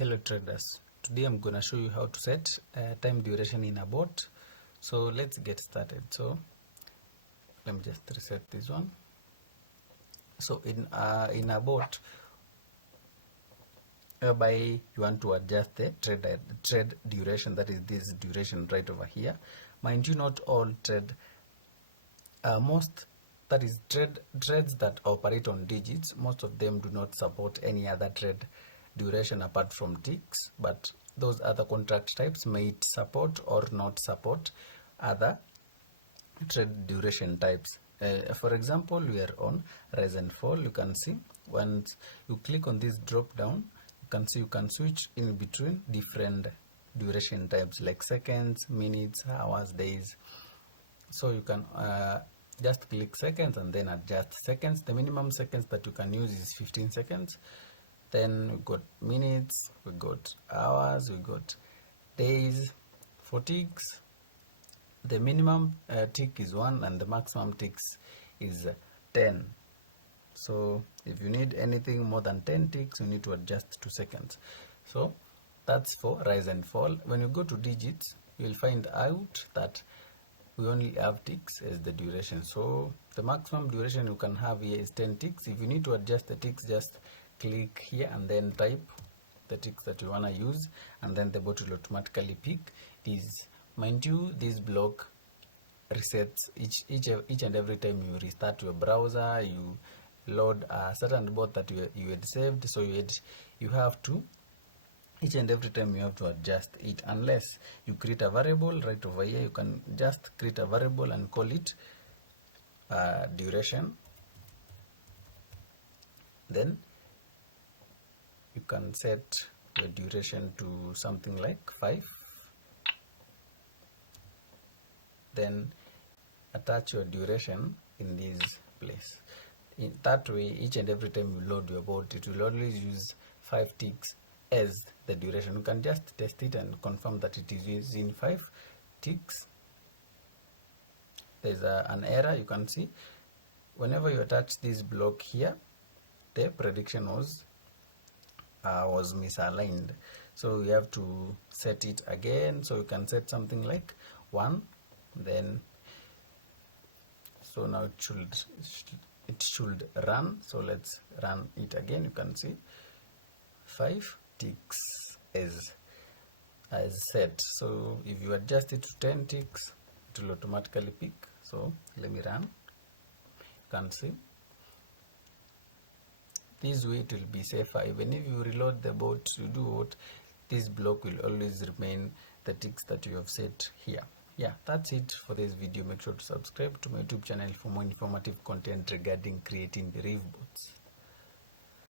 Hello traders, today I'm gonna show you how to set time duration in a bot. So let's get started. So let me just reset this one. So in a bot, whereby you want to adjust the trade duration, that is this duration right over here. Mind you, not all trades that operate on digits, most of them do not support any other trade duration apart from ticks, but those other contract types may support or not support other trade duration types. For example, we are on rise and fall. You can see once you click on this drop down, you can see you can switch in between different duration types like seconds, minutes, hours, days. So you can just click seconds and then adjust seconds. The minimum seconds that you can use is 15 seconds. Then we got minutes, we got hours, we got days. For ticks, the minimum tick is 1 and the maximum ticks is 10. So if you need anything more than 10 ticks, you need to adjust to seconds. So that's for rise and fall. When you go to digits, you will find out that we only have ticks as the duration. So the maximum duration you can have here is 10 ticks. If you need to adjust the ticks, just click here and then type the ticks that you want to use, and then the bot will automatically pick these. Mind you, this block resets each and every time you restart your browser, you load a certain bot that you had saved. So you have to, each and every time you have to adjust it, unless you create a variable right over here. You can just create a variable and call it duration. Then you can set your duration to something like 5. Then attach your duration in this place. In that way, each and every time you load your bot, it will always use 5 ticks as the duration. You can just test it and confirm that it is using 5 ticks. There's an error. You can see whenever you attach this block here, the prediction was misaligned. So you have to set it again. So you can set something like 1, then so now it should run. So let's run it again. You can see 5 ticks as set. So if you adjust it to 10 ticks, it will automatically pick. So let me run. You can see this way it will be safer. Even if you reload the bot, you do what, this block will always remain the ticks that you have set here. Yeah, that's it for this video. Make sure to subscribe to my YouTube channel for more informative content regarding creating Deriv bots.